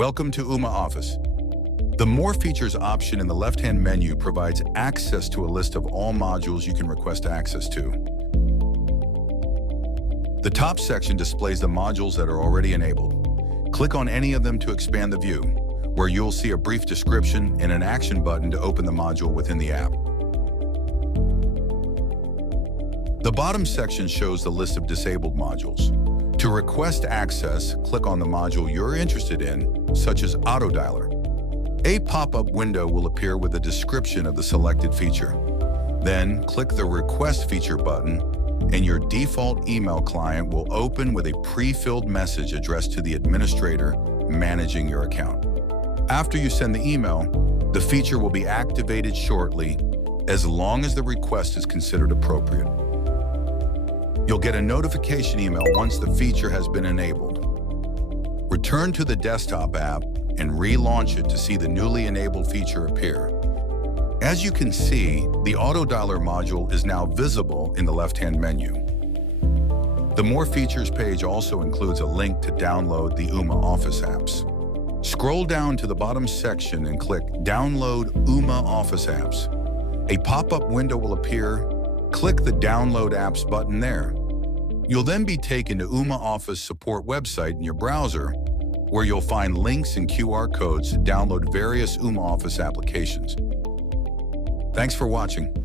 Welcome to Ooma Office. The More Features option in the left-hand menu provides access to a list of all modules you can request access to. The top section displays the modules that are already enabled. Click on any of them to expand the view, where you'll see a brief description and an action button to open the module within the app. The bottom section shows the list of disabled modules. To request access, click on the module you're interested in, such as Auto Dialer. A pop-up window will appear with a description of the selected feature. Then, click the Request Feature button, and your default email client will open with a pre-filled message addressed to the administrator managing your account. After you send the email, the feature will be activated shortly, as long as the request is considered appropriate. You'll get a notification email once the feature has been enabled. Return to the desktop app and relaunch it to see the newly enabled feature appear. As you can see, the Auto Dialer module is now visible in the left-hand menu. The More Features page also includes a link to download the Ooma Office apps. Scroll down to the bottom section and click Download Ooma Office Apps. A pop-up window will appear. Click the Download Apps button there. You'll then be taken to Ooma Office support website in your browser, where you'll find links and QR codes to download various Ooma Office applications. Thanks for watching.